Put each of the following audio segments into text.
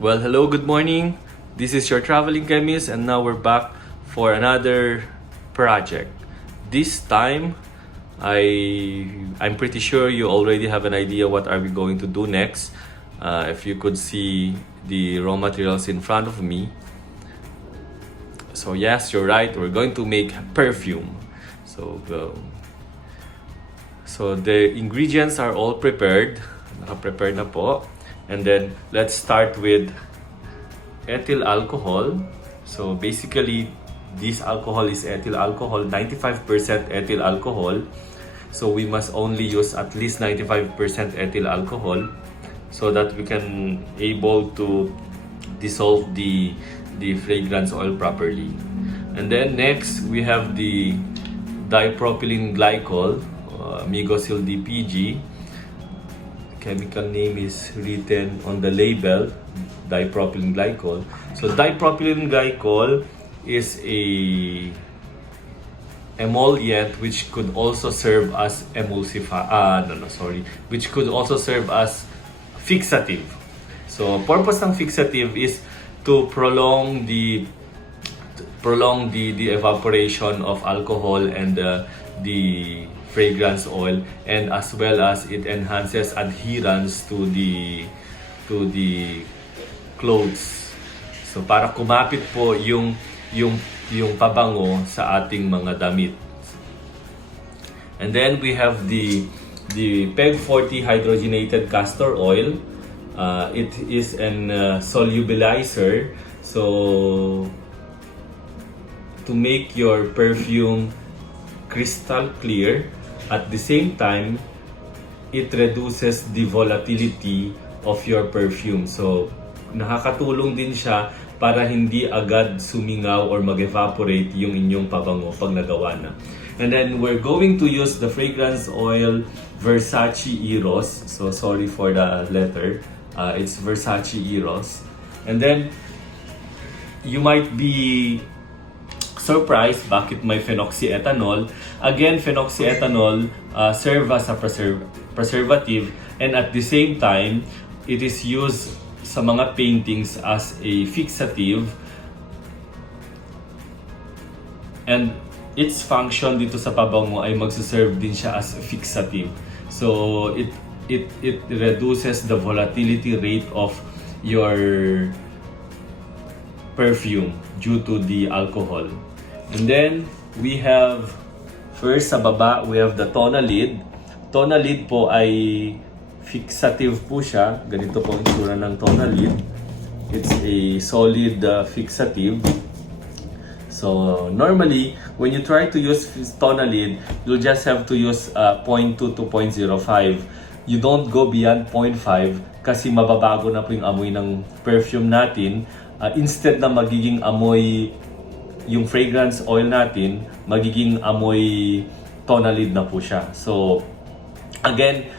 Well, hello, good morning. This is your traveling chemist, and now we're back for another project. This time, I'm pretty sure you already have an idea what are we going to do next. If you could see the raw materials in front of me. So yes, you're right. We're going to make perfume. So the ingredients are all prepared. Naka-prepare na po. And then let's start with ethyl alcohol. So basically, this alcohol is ethyl alcohol, 95% ethyl alcohol. So we must only use at least 95% ethyl alcohol so that we can able to dissolve the fragrance oil properly. And then next, we have the dipropylene glycol, Migosil DPG. Chemical name is written on the label, dipropylene glycol. So dipropylene glycol is a emollient which could also serve as which could also serve as fixative. So purpose ng fixative is to prolong the evaporation of alcohol and the fragrance oil, and as well as it enhances adherence to the clothes. So para kumapit po yung pabango sa ating mga damit. And then we have the PEG 40 hydrogenated castor oil. It is an solubilizer, so to make your perfume crystal clear. At the same time, it reduces the volatility of your perfume. So, nakakatulong din siya para hindi agad sumingaw or mag-evaporate yung inyong pabango pag nagawa na. And then, we're going to use the fragrance oil Versace Eros. So, sorry for the letter. It's Versace Eros. And then, you might be surprised bakit may phenoxyethanol. Again, phenoxyethanol serve as a preservative, and at the same time, it is used sa mga paintings as a fixative, and its function dito sa pabango ay magsuserve din siya as fixative. So it reduces the volatility rate of your perfume due to the alcohol. And then we have first sa baba, we have the tonalid. Tonalid po ay fixative po siya. Ganito po ang itsura ng tonalid. It's a solid fixative. So normally, when you try to use tonalid, you'll just have to use 0.2 to 0.05. You don't go beyond 0.5 kasi mababago na po yung amoy ng perfume natin. Instead na magiging amoy yung fragrance oil natin, magiging amoy tonalid na po siya. So again,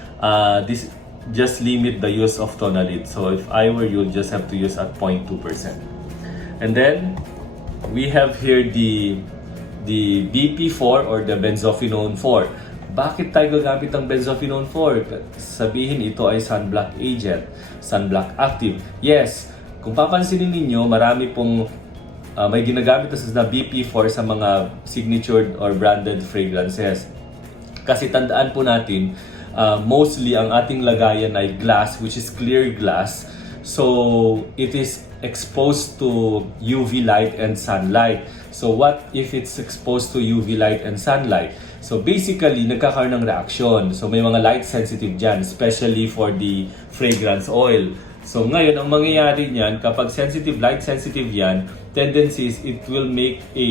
this just limit the use of tonalid. So if I were you, just have to use at 0.2%. And then we have here the BP4 or the benzophenone 4. Bakit tayo gagamit ng benzophenone 4? Sabihin ito ay sunblock agent, sunblock active. Yes, kung papansinin ninyo, marami pong may ginagamit na BP4 sa mga signature or branded fragrances. Kasi tandaan po natin, mostly ang ating lagayan ay glass, which is clear glass. So it is exposed to UV light and sunlight. So what if it's exposed to UV light and sunlight? So basically, nagkakaroon ng reaction. So may mga light sensitive dyan, especially for the fragrance oil. So ngayon, ang mangyayari niyan, kapag light sensitive yan, tendencies, it will make a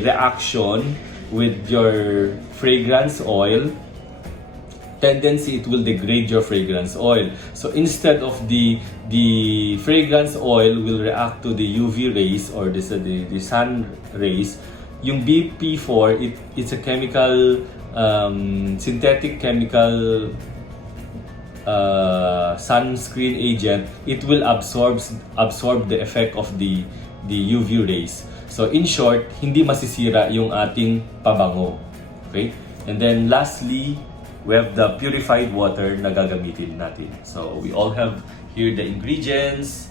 reaction with your fragrance oil. Tendency, it will degrade your fragrance oil. So instead of the fragrance oil will react to the UV rays or the sun rays, yung BP4, it's a chemical, synthetic chemical sunscreen agent. It will absorb the effect of the UV rays. So in short, hindi masisira yung ating pabango. Okay? And then lastly, we have the purified water na gagamitin natin. So we all have here the ingredients,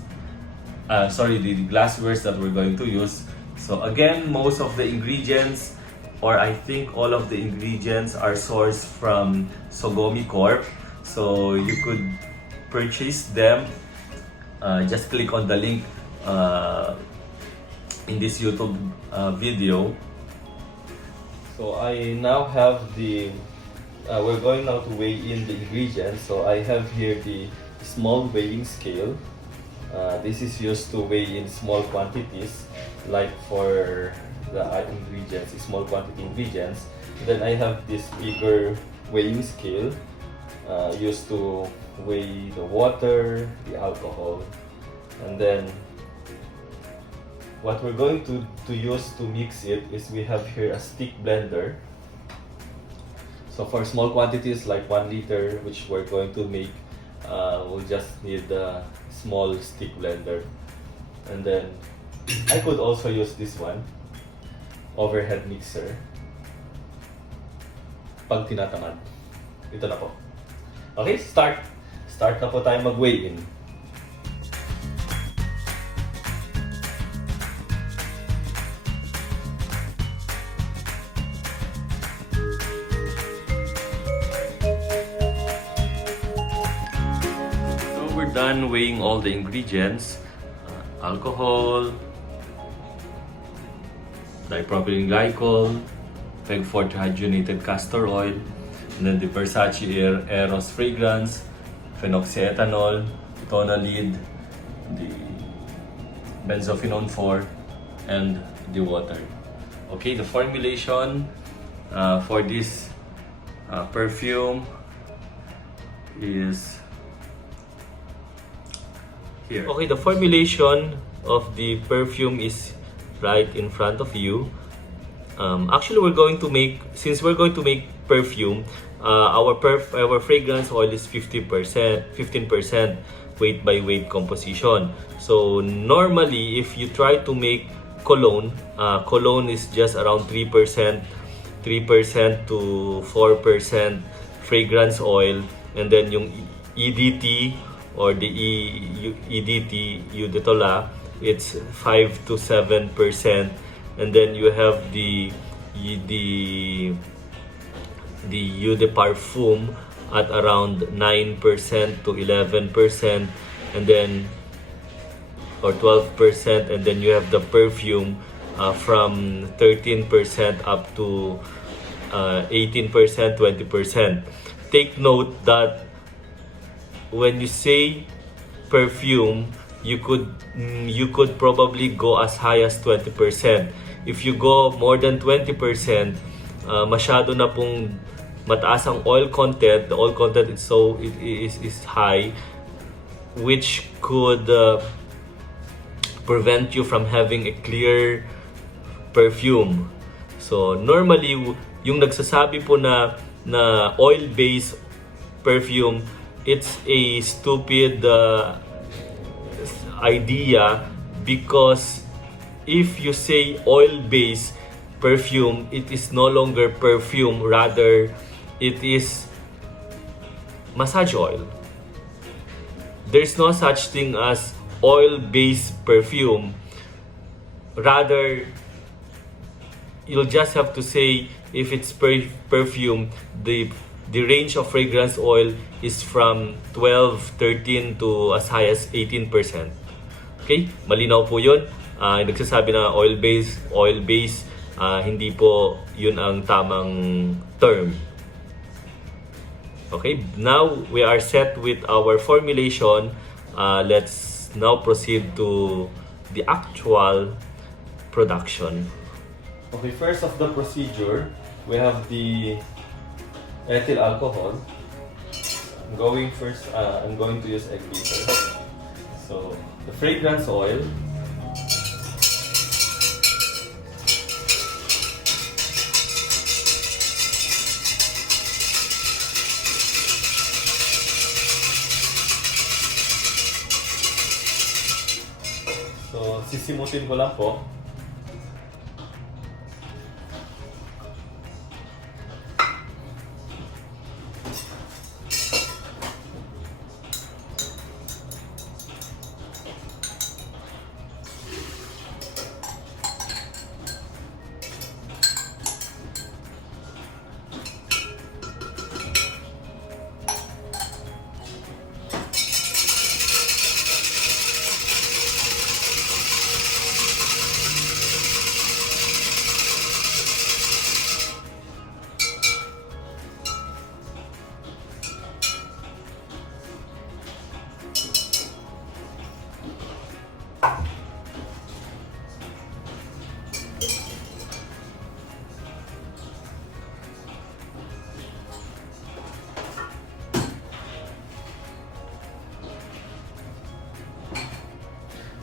the glasswares that we're going to use. So again, most of the ingredients, or I think all of the ingredients, are sourced from Sogomi Corp. So you could purchase them. Just click on the link in this YouTube video. So I now have the, we're going now to weigh in the ingredients. So I have here the small weighing scale. This is used to weigh in small quantities, like for the ingredients, small quantity ingredients. Then I have this bigger weighing scale used to weigh the water, the alcohol, and then what we're going to use to mix it is we have here a stick blender. So for small quantities like 1 liter, which we're going to make, we'll just need a small stick blender. And then I could also use this one, overhead mixer, pag tinatamad. Ito na po. Okay, start na po tayo mag-weigh in. We're done weighing all the ingredients: alcohol, dipropylene glycol, peg 40 hydrogenated castor oil, and then the Versace Eros fragrance, phenoxyethanol, tonalid, the benzophenone 4, and the water. Okay, the formulation for this perfume is here. Okay, the formulation of the perfume is right in front of you. Actually, since we're going to make perfume, our fragrance oil is 15% weight by weight composition. So normally, if you try to make cologne, cologne is just around 3% to 4% fragrance oil, and then yung EDT or the EDT, eau de toilette, it's 5 to 7%, and then you have the eau de parfum at around 9% to 11%, and then or 12%, and then you have the perfume from 13% up to 18%, 20%. Take note that when you say perfume, you could probably go as high as 20%. If you go more than 20%, masyado na pong mataas ang oil content. The oil content is high, which could prevent you from having a clear perfume. So normally, yung nagsasabi po na oil-based perfume, it's a stupid idea, because if you say oil-based perfume, it is no longer perfume, rather it is massage oil. There's no such thing as oil-based perfume. Rather, you'll just have to say, if it's perfume, the range of fragrance oil is from 12, 13 to as high as 18%. Okay? Malinaw po yun. Nagsasabi na oil-based, hindi po yun ang tamang term. Okay? Now, we are set with our formulation. Let's now proceed to the actual production. Okay, first of the procedure, we have the ethyl alcohol. I'm going to use egg beater. So, the fragrance oil. So, sisimutin ko lang po.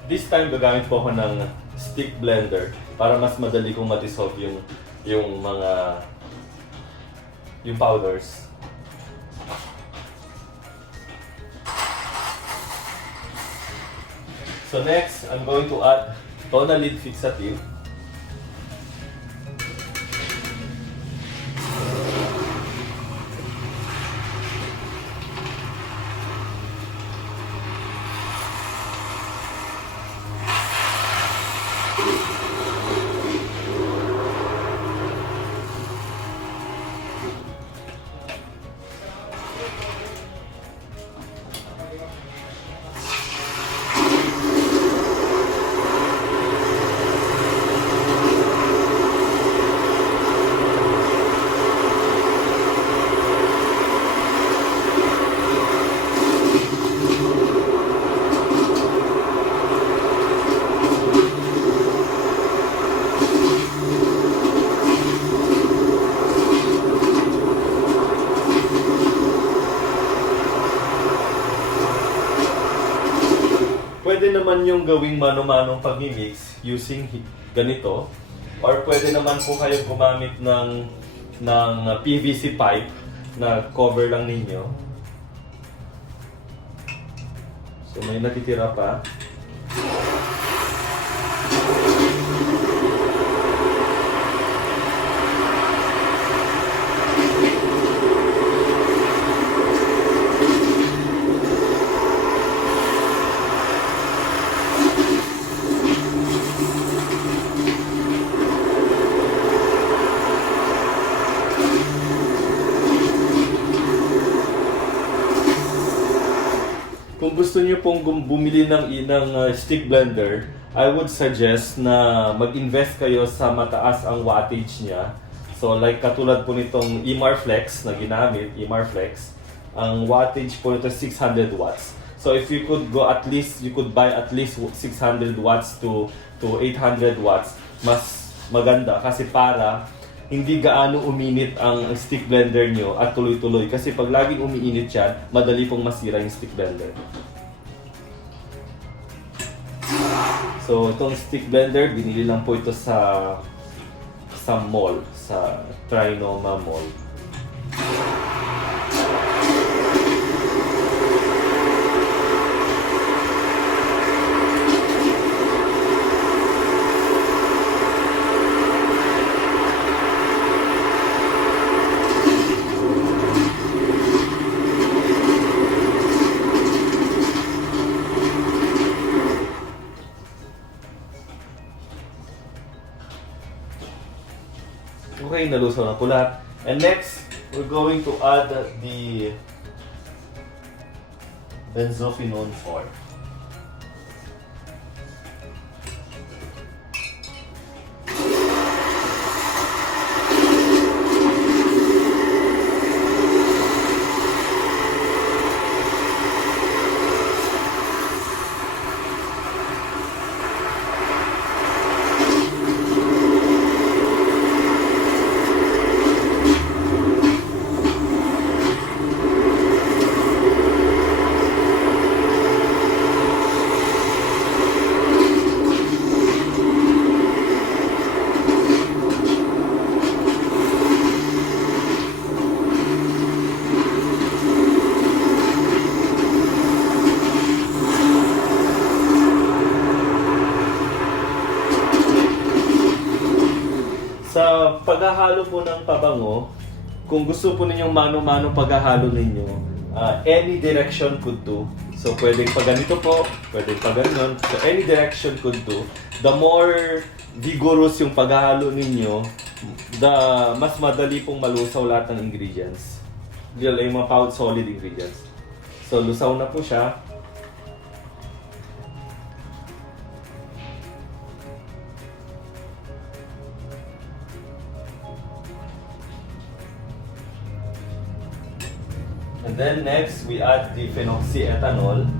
This time gagamit po ako ng stick blender para mas madali kong ma-dissolve yung mga yung powders. So next, I'm going to add tonalid fixative. Pwede naman yung gawing mano-manong pag-mix using ganito, or pwede naman po kayo gumamit ng PVC pipe na cover lang ninyo. So may natitira pa. Kung gusto niyo pong bumili ng stick blender, I would suggest na mag-invest kayo sa mataas ang wattage niya. So like katulad po nitong EMR Flex na ginamit, EMR Flex, ang wattage po nito 600 watts. So if you could go at least, you could buy at least 600 watts to 800 watts, mas maganda kasi para hindi gaano uminit ang stick blender nyo at tuloy-tuloy. Kasi pag laging umiinit yan, madali pong masira yung stick blender. So itong stick blender, binili lang po ito sa mall, sa Trinoma Mall. Okay, nalusaw na po lahat. And next, we're going to add the benzophenone 4. Sa paghahalo po ng pabango, kung gusto po ninyong mano-mano paghahalo ninyo, any direction could do. So pwedeng pa ganito po, pwedeng pa ganun. So any direction could do. The more vigorous yung paghahalo ninyo, the mas madali pong malusaw lahat ng ingredients. Yung mga solid ingredients. So lusaw na po siya. And then next, we add the phenoxyethanol.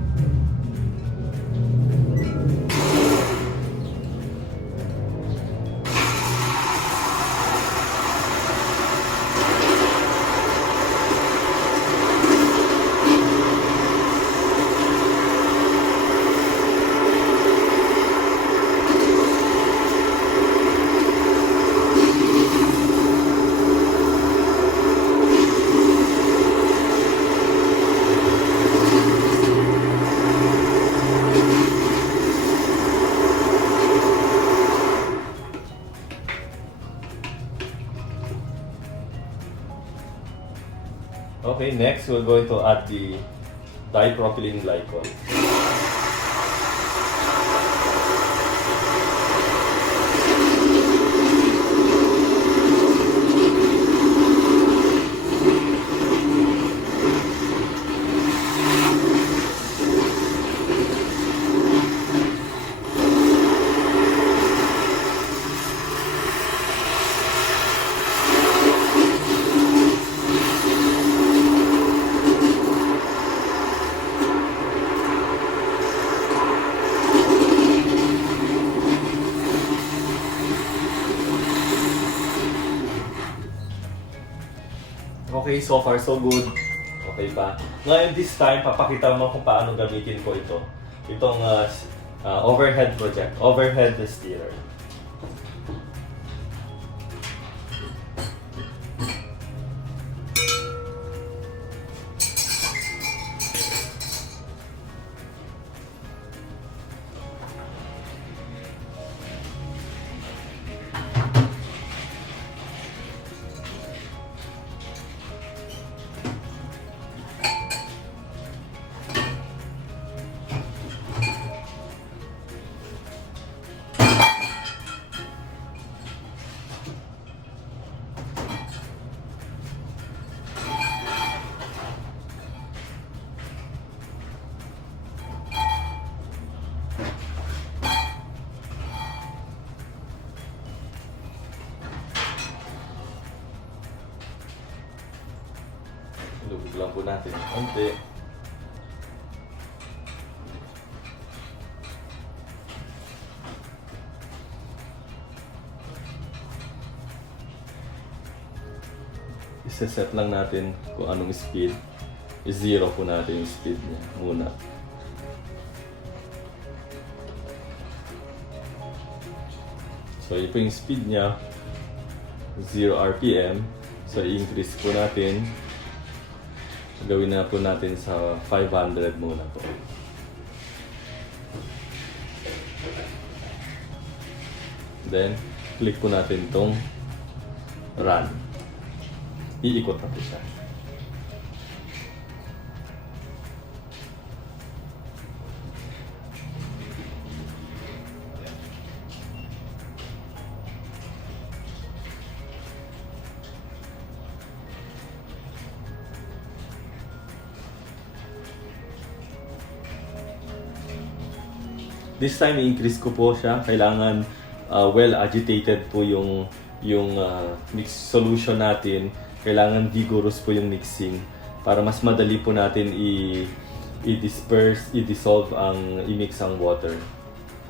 Okay, next we're going to add the dipropylene glycol. Okay, so far so good. Okay ba? Ngayon this time, papakita mo kung paano gamitin ko ito. Itong overhead stirrer. Lubog lang po natin konti. Isa-set lang natin kung anong speed. I-zero po natin yung speed niya muna. So, ito yung speed niya. 0 RPM. So, i-increase po natin. Gawin na po natin sa 500 muna po. Then, click po natin itong run. Iikot na po siya. This time, i-increase ko po siya. Kailangan well agitated po yung mix solution natin. Kailangan vigorous po yung mixing para mas madali po natin i-dissolve i-mix ang water.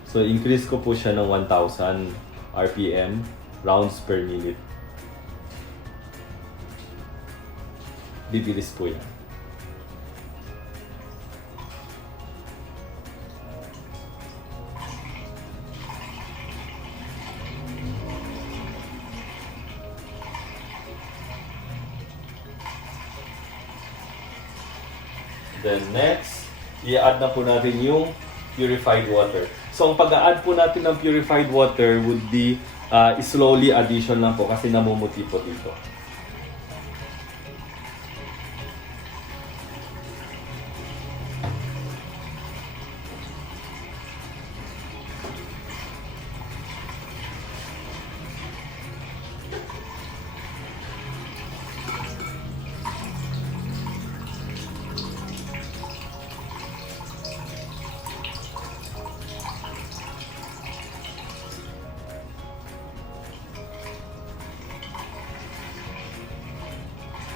So, increase ko po siya ng 1,000 RPM, rounds per minute. Bibilis po yan. Then next, i-add na po natin yung purified water. So ang pag-add po natin ng purified water would be slowly addition lang po kasi namumuti po dito.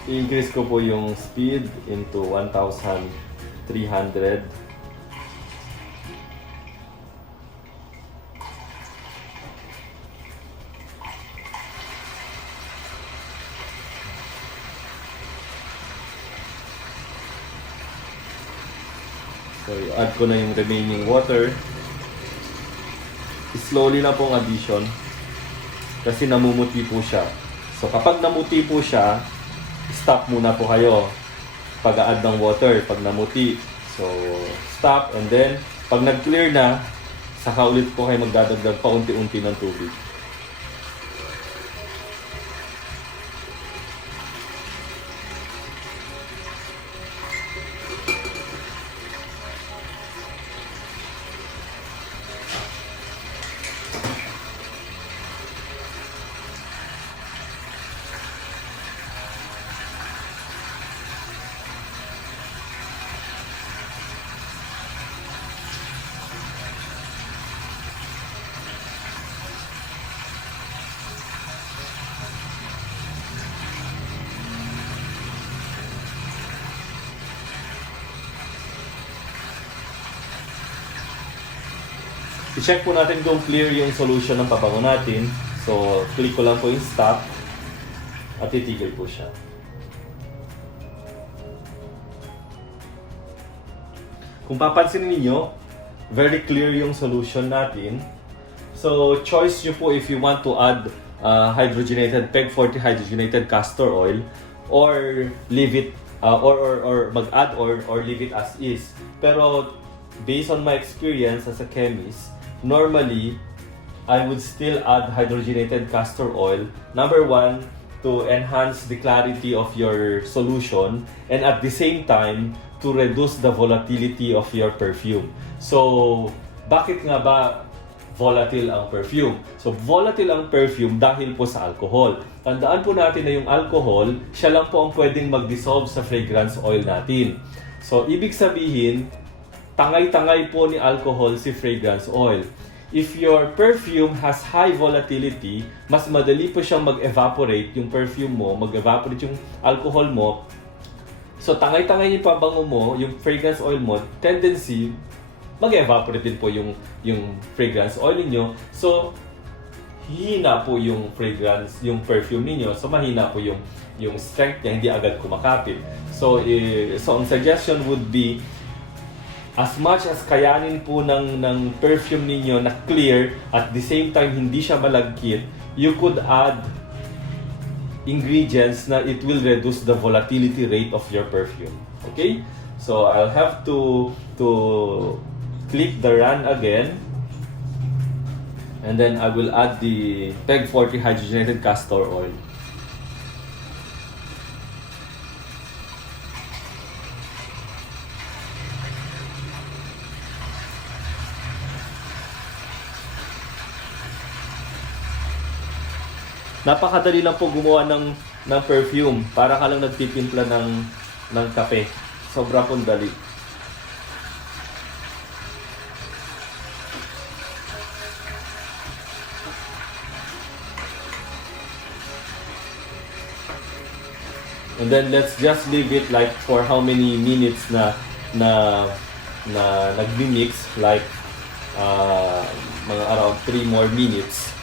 I-increase ko po yung speed into 1,300. So, i-add ko na yung remaining water. Slowly na pong addition kasi namumuti po siya. So, kapag namuti po siya, stop muna po kayo pag-add ng water pag namuti. So, stop and then pag nag-clear na, saka ulit po kayo magdadagdag paunti-unti ng tubig. I-check po natin kung clear yung solution ng pabango natin. So, click ko lang po yung stop at titigil po siya. Kung papansin niyo, very clear yung solution natin. So, choice nyo po if you want to add hydrogenated PEG 40 hydrogenated castor oil or leave it or mag-add or leave it as is. Pero based on my experience as a chemist, normally I would still add hydrogenated castor oil. Number one, to enhance the clarity of your solution, and at the same time to reduce the volatility of your perfume. So, bakit nga ba volatile ang perfume? So, volatile ang perfume dahil po sa alcohol. Tandaan po natin na yung alcohol, siya lang po ang pwedeng mag-dissolve sa fragrance oil natin. So, ibig sabihin, tangay-tangay po ni alcohol si fragrance oil. If your perfume has high volatility, mas madali po siyang mag-evaporate yung perfume mo, mag-evaporate yung alcohol mo. So, tangay-tangay yung pabango mo, yung fragrance oil mo, tendency, mag-evaporate din po yung fragrance oil niyo. So, hihina po yung fragrance, yung perfume niyo. So, mahina po yung strength niya, hindi agad kumakapit. So, so ang suggestion would be, as much as kayanin po ng perfume ninyo na clear, at the same time hindi siya malagkit, you could add ingredients na it will reduce the volatility rate of your perfume. Okay? So I'll have to click the run again, and then I will add the PEG 40 hydrogenated castor oil. Napakadali lang po gumawa ng perfume. Para ka lang nagtitimpla ng kape. Sobra pong dali. And then let's just leave it like for how many minutes na nagmi-mix, like mga around 3 more minutes.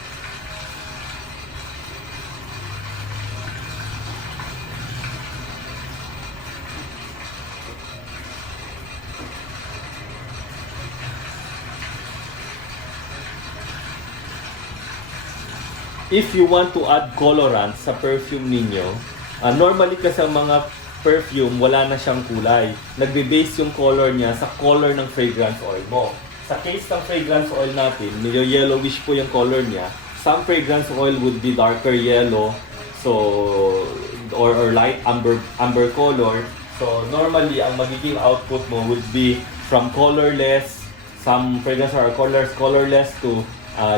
If you want to add colorants sa perfume ninyo, normally kasi ang mga perfume wala na siyang kulay. Nagbe-base yung color niya sa color ng fragrance oil mo. Sa case ng fragrance oil natin, medyo yellowish po yung color niya. Some fragrance oil would be darker yellow, so or light amber color. So normally ang magiging output mo would be from colorless, some fragrance are colorless to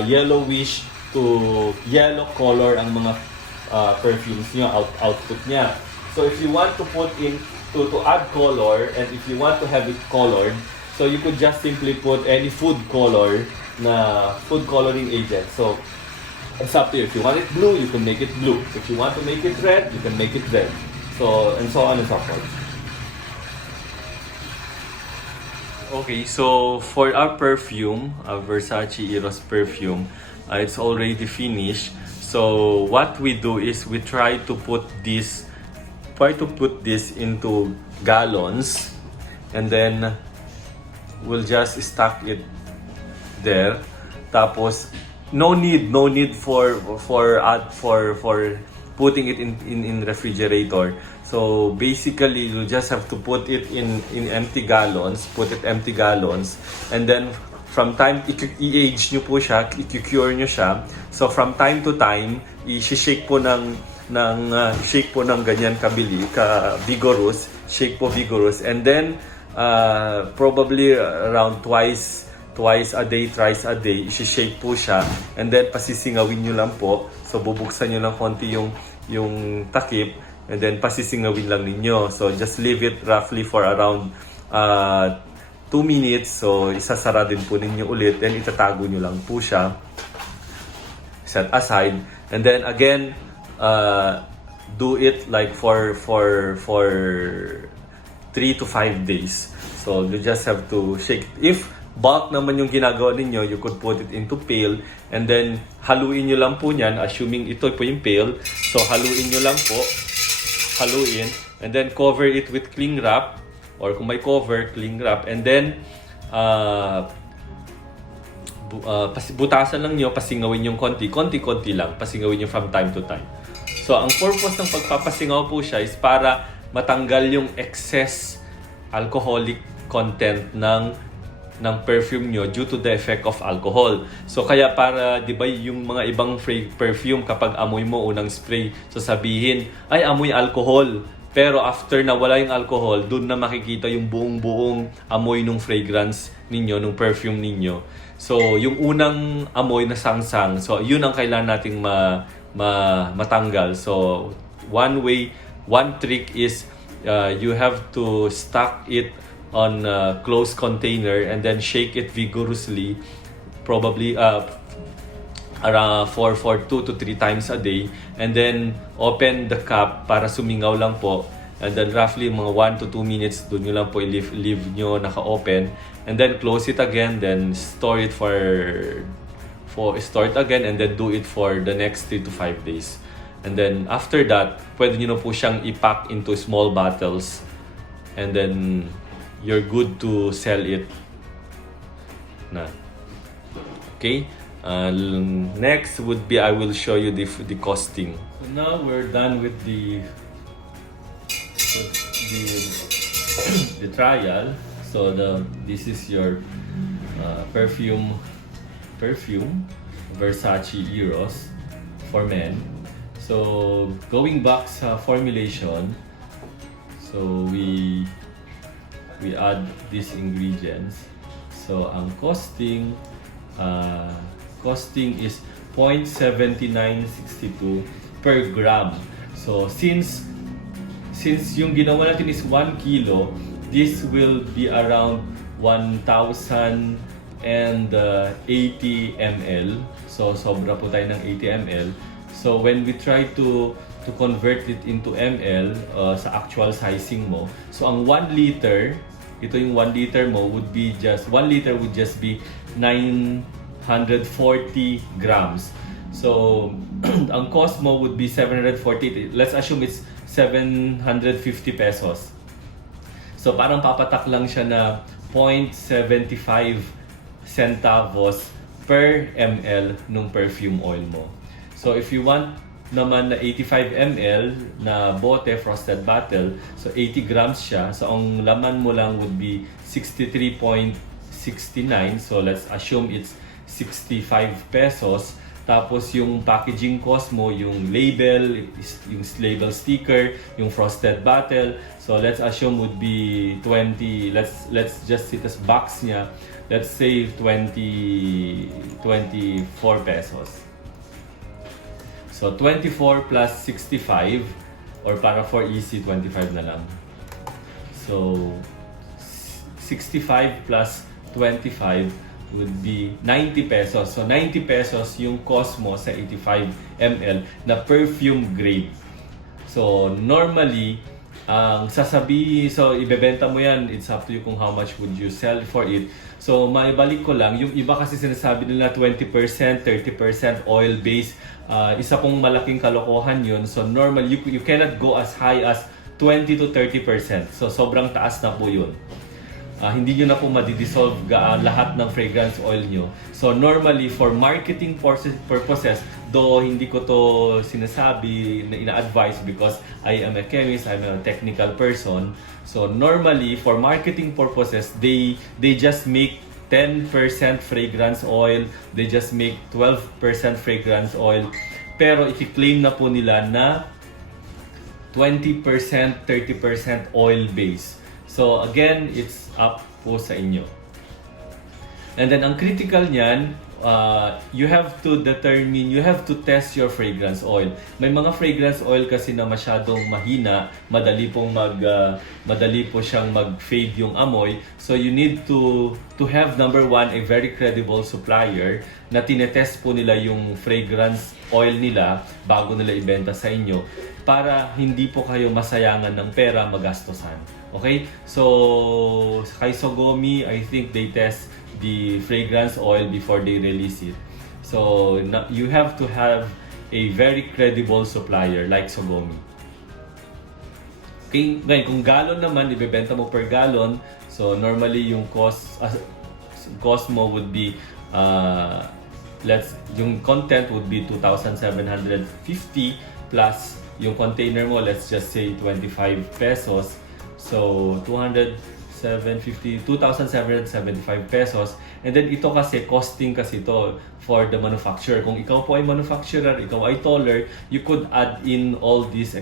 yellowish to yellow color ang mga perfumes niyo, output niya. So if you want to put in to add color, and if you want to have it colored, so you could just simply put any food color na food coloring agent. So it's up to you. If you want it blue, you can make it blue. If you want to make it red, you can make it red. So and so on and so forth. Okay, so for our perfume, Versace Eros perfume, it's already finished. So what we do is we try to put this into gallons, and then we'll just stack it there. Tapos no need for putting it in refrigerator. So basically, you just have to put it in empty gallons, and then from time, i-age nyo po siya, i-cure nyo siya. So from time to time, i-shake po ng ganyan vigorous, shake po vigorous, and then probably around twice a day, thrice a day, i-shake po siya, and then pasisingawin nyo lang po. So bubuksan nyo lang konti yung takip, and then pasisingawin lang ninyo. So just leave it roughly for around 2 minutes. So isasara din po ninyo ulit, then itatago nyo lang po siya, set aside, and then again do it like for 3 to 5 days. So you just have to shake. If bulk naman yung ginagawa ninyo, you could put it into pail and then haluin nyo lang po niyan, assuming ito po yung pail. So haluin nyo lang po, haluin, and then cover it with cling wrap or kung may cover, cling wrap, and then butasan lang nyo, pasingawin yung konti-konti lang, pasingawin nyo from time to time. So ang purpose ng pagpapasingaw po siya is para matanggal yung excess alcoholic content ng perfume nyo due to the effect of alcohol. So kaya para, di ba, yung mga ibang perfume kapag amoy mo unang spray, so sabihin, ay amoy alcohol. Pero after na wala yung alcohol, dun na makikita yung buong amoy ng fragrance ninyo, ng perfume ninyo. So yung unang amoy na sangsang, so yun ang kailangan nating matanggal. So one trick is you have to stack it on a closed container and then shake it vigorously, probably around for 2 to 3 times a day, and then open the cap para sumingaw lang po, and then roughly mga 1 to 2 minutes doon nyo lang po leave nyo naka-open, and then close it again, then store it again, and then do it for the next 3 to 5 days. And then after that, pwede nyo na po siyang i-pack into small bottles, and then you're good to sell it na. Okay? Next would be, I will show you the costing. So now we're done with the trial. So this is your perfume Versace Eros for men. So going back sa formulation, so we add these ingredients. So ang costing is 0.7962 per gram. So since yung ginawa natin is 1 kilo, this will be around 1,080 ml. So sobra po tayo ng 80 ml. So when we try to convert it into ml sa actual sizing mo, so ang 1 liter, ito yung 1 liter mo would be just 1 liter would just be 940 grams. So ang cost mo would be 740. Let's assume it's 750 pesos. So parang papatak lang siya na 0.75 centavos per ml nung perfume oil mo. So if you want naman na 85 ml na bote, frosted bottle, so 80 grams siya. So ang laman mo lang would be 63.69. So let's assume it's 65 pesos. Tapos yung packaging cost mo, yung label, yung label sticker, yung frosted bottle, so let's assume would be 20. Let's just see this box niya. Let's say 24 pesos. So 24 plus 65, or para for easy, 25 na lang. So 65 plus 25 would be 90 pesos. So 90 pesos yung cost mo sa 85 ml na perfume grade. So normally, ang so ibebenta mo yan, it's up to you kung how much would you sell for it. So maibalik ko lang, yung iba kasi sinasabi nila 20%, 30% oil-based. Isa pong malaking kalokohan yun. So normally, you cannot go as high as 20 to 30%. So sobrang taas na po yun. Hindi nyo na po madidissolve lahat ng fragrance oil nyo. So normally, for marketing purposes, though hindi ko to sinasabi na ina-advise because I am a chemist, I'm a technical person. So normally, for marketing purposes, they just make 10% fragrance oil, they just make 12% fragrance oil. Pero i-claim na po nila na 20%, 30% oil base. So again, it's up po sa inyo. And then ang critical niyan, you have to test your fragrance oil. May mga fragrance oil kasi na masyadong mahina, madali po siyang mag-fade yung amoy. So you need to have, number one, a very credible supplier na tinetest po nila yung fragrance oil nila bago nila ibenta sa inyo para hindi po kayo masayangan ng pera, magastosan. Okay? So, kay Sogomi, I think they test the fragrance oil before they release it. So, you have to have a very credible supplier like Sogomi. Okay, ngayon, kung gallon naman, ibebenta mo per gallon. So, normally yung cost mo would be, yung content would be 2,750 plus yung container mo, let's just say 25 pesos. So, 2,775 pesos. And then ito kasi, costing kasi ito for the manufacturer. Kung ikaw po ay manufacturer, ikaw ay toller, you could add in all these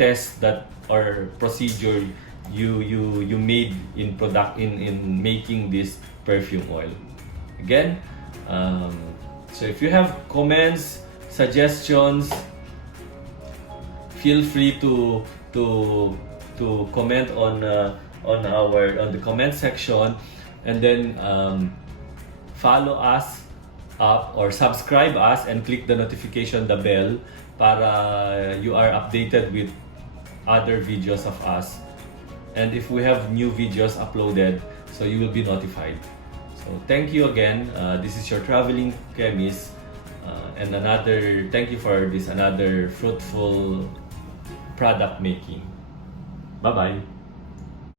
tests that or procedure you made in making this perfume oil. Again, so if you have comments, suggestions, feel free to comment on the comment section, and then follow us up or subscribe us and click the notification bell para you are updated with other videos of us, and if we have new videos uploaded, so you will be notified. So thank you again. This is your traveling chemist, and thank you for another fruitful product making. Bye bye.